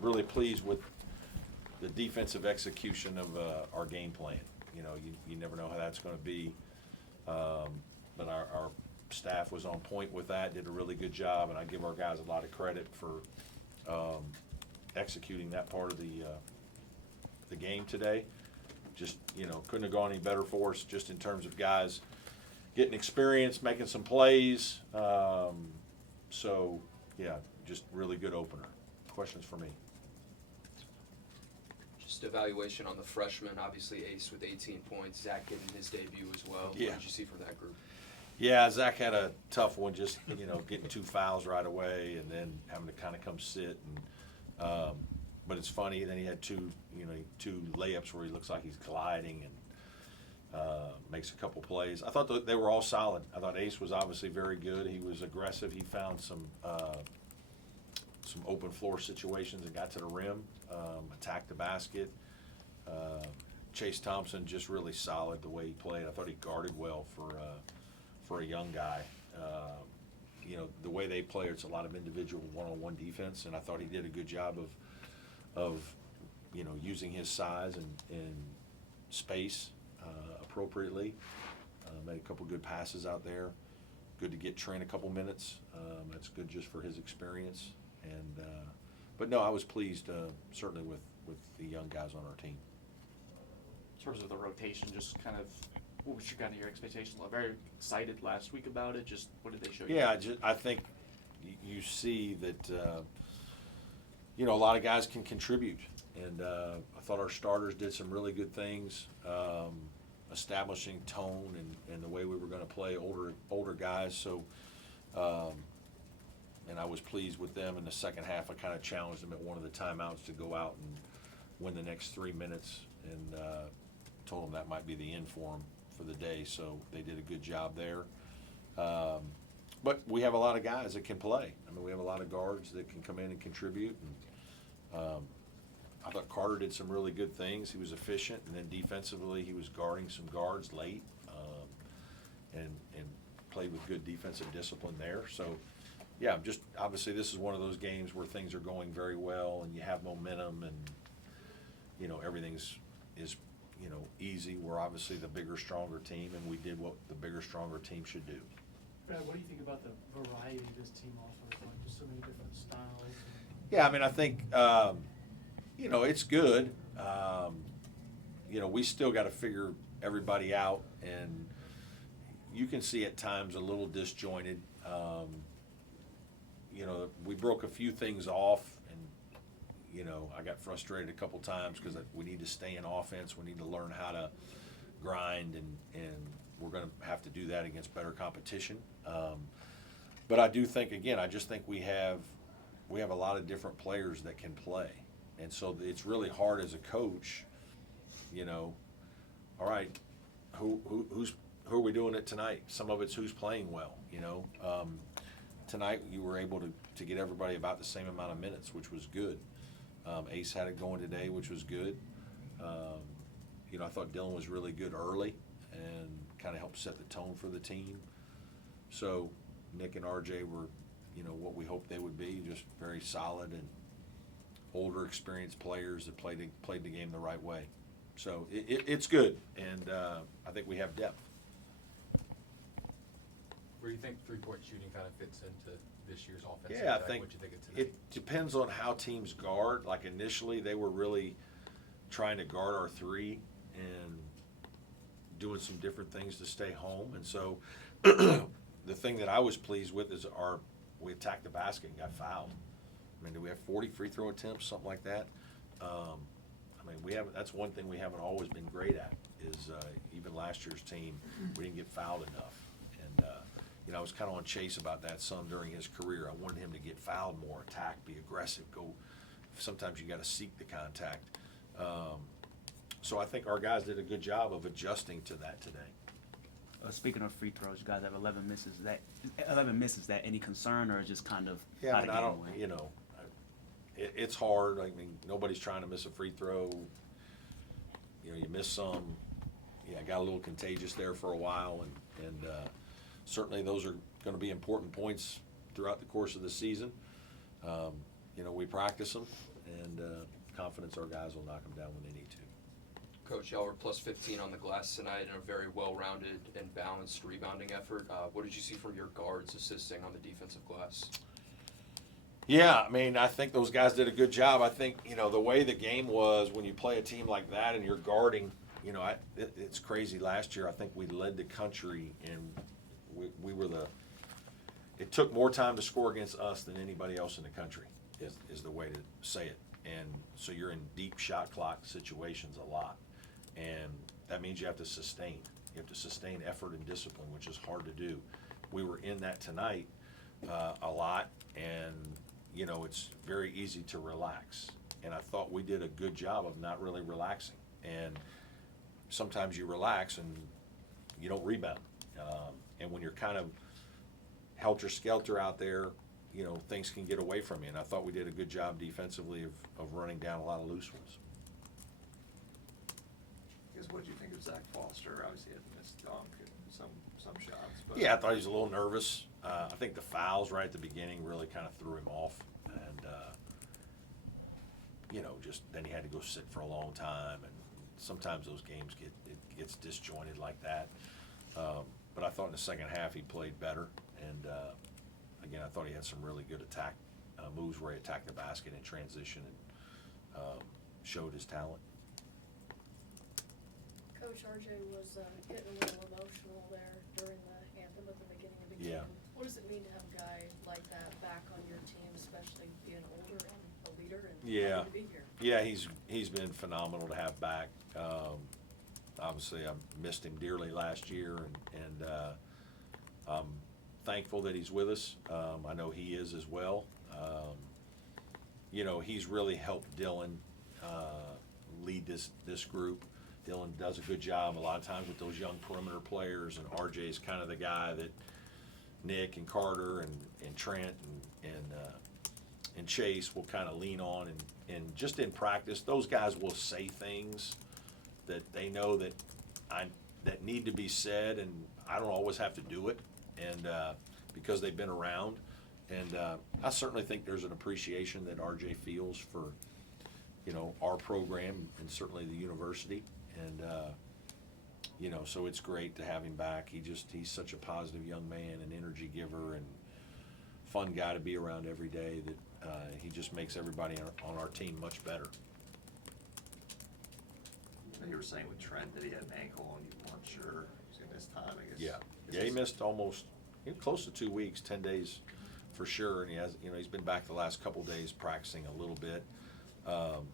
really pleased with the defensive execution of our game plan. You know, you never know how that's going to be, but our staff was on point with that, did a really good job, and I give our guys a lot of credit for executing that part of the game today. Just, you know, couldn't have gone any better for us just in terms of guys getting experience, making some plays. So, yeah, just really good opener. Questions for me? Just evaluation on the freshman, obviously Ace with 18 points, Zach getting his debut as well. Yeah. What did you see from that group? Yeah, Zach had a tough one, just, you know, getting 2 fouls right away and then having to kind of come sit. And but it's funny, then he had 2 layups where he looks like he's gliding and makes a couple plays. I thought they were all solid. I thought Ace was obviously very good. He was aggressive. He found some open floor situations and got to the rim, attacked the basket. Chase Thompson just really solid the way he played. I thought he guarded well for a young guy. You know, the way they play, it's a lot of individual one-on-one defense, and I thought he did a good job of you know, using his size and space appropriately. Made a couple good passes out there. Good to get Trent a couple minutes. That's good just for his experience. And but no, I was pleased certainly with the young guys on our team. In terms of the rotation, just kind of what was your expectations? Very excited last week about it. Just what did they show you? Yeah, I think you see that you know, a lot of guys can contribute, and I thought our starters did some really good things, establishing tone and the way we were going to play older guys. So, and I was pleased with them in the second half. I kind of challenged them at one of the timeouts to go out and win the next 3 minutes, and told them that might be the end for them for the day. So they did a good job there. But we have a lot of guys that can play. I mean, we have a lot of guards that can come in and contribute. And I thought Carter did some really good things. He was efficient, and then defensively he was guarding some guards late, and played with good defensive discipline there. So, yeah, just obviously this is one of those games where things are going very well and you have momentum, and you know, everything's you know, easy. We're obviously the bigger, stronger team, and we did what the bigger, stronger team should do. Brad, what do you think about the variety this team offers? Like, just so many different styles. Yeah, I mean, I think you know, it's good. You know, we still got to figure everybody out, and you can see at times a little disjointed. You know, we broke a few things off, and you know, I got frustrated a couple times because we need to stay in offense. We need to learn how to grind, and we're going to have to do that against better competition. But I do think, again, I just think we have a lot of different players that can play, and so it's really hard as a coach. You know, all right, who are we doing it tonight? Some of it's who's playing well. You know, tonight you were able to get everybody about the same amount of minutes, which was good. Ace had it going today, which was good. You know, I thought Dylan was really good early and kind of helped set the tone for the team. So Nick and RJ were, you know, what we hoped they would be, just very solid and older, experienced players that played the game the right way. So it's good, and I think we have depth. Where do you think three-point shooting kind of fits into this year's offense? Yeah, I think What'd you think of tonight? it depends on how teams guard. Like initially, they were really trying to guard our three and doing some different things to stay home. And so the thing that I was pleased with is we attacked the basket and got fouled. I mean, do we have 40 free throw attempts, something like that? I mean, that's one thing we haven't always been great at is even last year's team, we didn't get fouled enough. And, you know, I was kind of on Chase about that some during his career. I wanted him to get fouled more, attack, be aggressive, go. Sometimes you got to seek the contact. So I think our guys did a good job of adjusting to that today. Speaking of free throws, you guys have 11 misses. 11 misses. That any concern, or just kind of Yeah, how I to mean, get I don't. away? You know, it's hard. I mean, nobody's trying to miss a free throw. You know, you miss some. Yeah, got a little contagious there for a while, and certainly those are going to be important points throughout the course of the season. You know, we practice them, and confidence our guys will knock them down when they need to. Coach, y'all were plus 15 on the glass tonight in a very well-rounded and balanced rebounding effort. What did you see from your guards assisting on the defensive glass? Yeah, I mean, I think those guys did a good job. I think, the way the game was, when you play a team like that and you're guarding, it's crazy. Last year, I think we led the country, and we were it took more time to score against us than anybody else in the country, is the way to say it. And so you're in deep shot clock situations a lot. And that means you have to sustain. You have to sustain effort and discipline, which is hard to do. We were in that tonight a lot, and it's very easy to relax. And I thought we did a good job of not really relaxing. And sometimes you relax and you don't rebound. And when you're kind of helter-skelter out there, things can get away from you. And I thought we did a good job defensively of running down a lot of loose ones. I guess, what did you think of Zach Foster? Obviously, he had a missed dunk and some shots. But Yeah, I thought he was a little nervous. I think the fouls right at the beginning really kind of threw him off. And, just then he had to go sit for a long time. And sometimes those games gets disjointed like that. But I thought in the second half he played better. And, again, I thought he had some really good attack moves where he attacked the basket in transition and showed his talent. Coach RJ was getting a little emotional there during the anthem at the beginning of the game. Yeah. What does it mean to have a guy like that back on your team, especially being older and a leader and Yeah. happy to be here? Yeah, he's been phenomenal to have back. Obviously, I missed him dearly last year, and I'm thankful that he's with us. I know he is as well. He's really helped Dylan lead this group. Dylan does a good job a lot of times with those young perimeter players, and RJ's kind of the guy that Nick and Carter and Trent and Chase will kind of lean on, and just in practice, those guys will say things that they know that need to be said, and I don't always have to do it, and because they've been around, and I certainly think there's an appreciation that RJ feels for our program and certainly the university, and so it's great to have him back. He's such a positive young man, an energy giver, and fun guy to be around every day. That he just makes everybody on our team much better. you were saying with Trent that he had an ankle and you weren't sure he was going to miss time, I guess. Yeah, he missed almost close to 2 weeks, 10 days for sure, and he's been back the last couple days practicing a little bit. But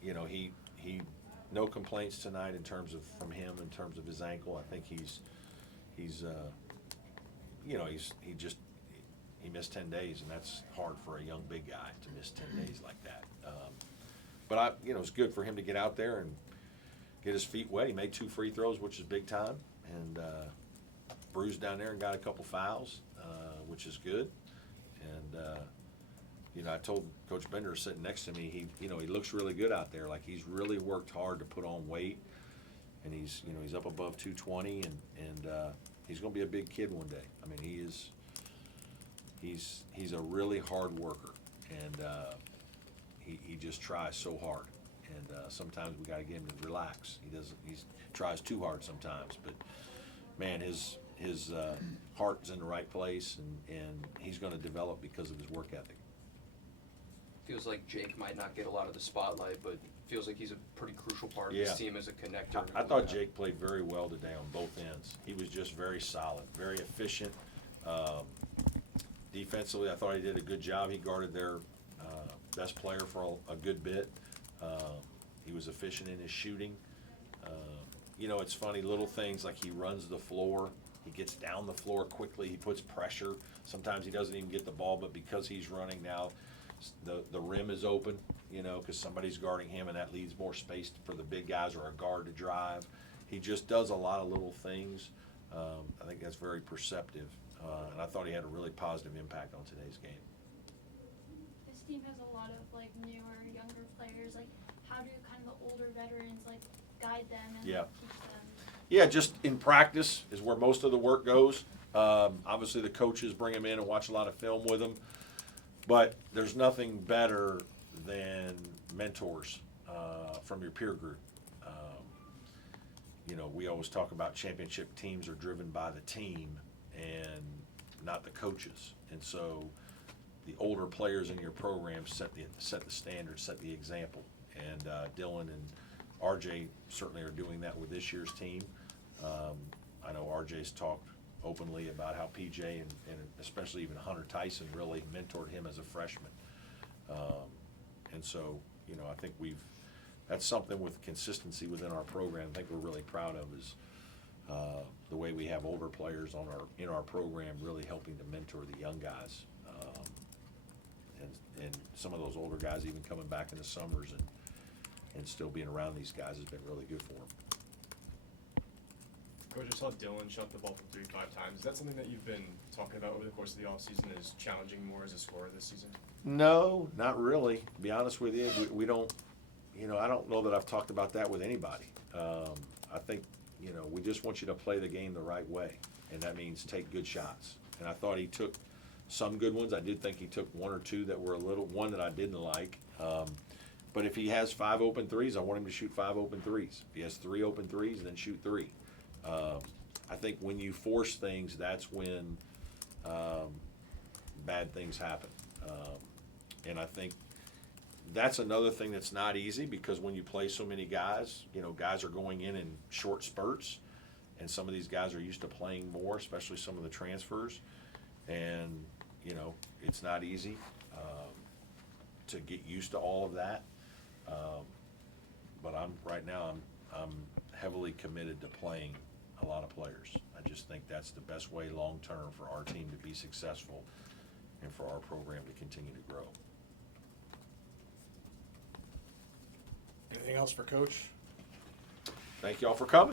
he no complaints tonight in terms of his ankle. I think he missed 10 days, and that's hard for a young big guy to miss 10 days like that. But it's good for him to get out there and get his feet wet. He made 2 free throws, which is big time, and bruised down there and got a couple fouls, which is good. And I told Coach Bender sitting next to me, he looks really good out there. Like, he's really worked hard to put on weight, and he's up above 220, and he's going to be a big kid one day. I mean, he's a really hard worker, and he just tries so hard. And sometimes we got to get him to relax. He tries too hard sometimes, but man, his heart's in the right place, and he's going to develop because of his work ethic. Feels like Jake might not get a lot of the spotlight, but feels like he's a pretty crucial part of Yeah. this team as a connector. I thought Jake played very well today on both ends. He was just very solid, very efficient. Defensively, I thought he did a good job. He guarded their best player for a good bit. He was efficient in his shooting. It's funny, little things like he runs the floor. He gets down the floor quickly. He puts pressure. Sometimes he doesn't even get the ball, but because he's running now, the rim is open, because somebody's guarding him, and that leaves more space for the big guys or a guard to drive. He just does a lot of little things. I think that's very perceptive, and I thought he had a really positive impact on today's game. This team has a lot of newer, younger players. How do kind of the older veterans guide them and Yeah. teach them? Yeah, just in practice is where most of the work goes. Obviously, the coaches bring them in and watch a lot of film with them. But there's nothing better than mentors from your peer group. You know, we always talk about championship teams are driven by the team and not the coaches. And so the older players in your program set the standard, set the example. And Dylan and RJ certainly are doing that with this year's team. I know RJ's talked openly about how PJ and especially even Hunter Tyson really mentored him as a freshman. And so, you know, I think that's something with consistency within our program I think we're really proud of is the way we have older players in our program really helping to mentor the young guys. And some of those older guys even coming back in the summers and still being around these guys has been really good for them. Coach, I saw Dylan shot the ball from 3-5 times. Is that something that you've been talking about over the course of the offseason and is challenging more as a scorer this season? No, not really. To be honest with you, we don't, you know, I don't know that I've talked about that with anybody. I think, you know, we just want you to play the game the right way, and that means take good shots. And I thought he took some good ones. I did think he took one or two that were one that I didn't like. But if he has 5 open threes, I want him to shoot 5 open threes. If he has 3 open threes, then shoot 3. I think when you force things, that's when bad things happen. And I think that's another thing that's not easy because when you play so many guys, you know, guys are going in short spurts, and some of these guys are used to playing more, especially some of the transfers. And, you know, it's not easy to get used to all of that. But right now I'm heavily committed to playing a lot of players. I just think that's the best way long term for our team to be successful and for our program to continue to grow. Anything else for Coach? Thank you all for coming.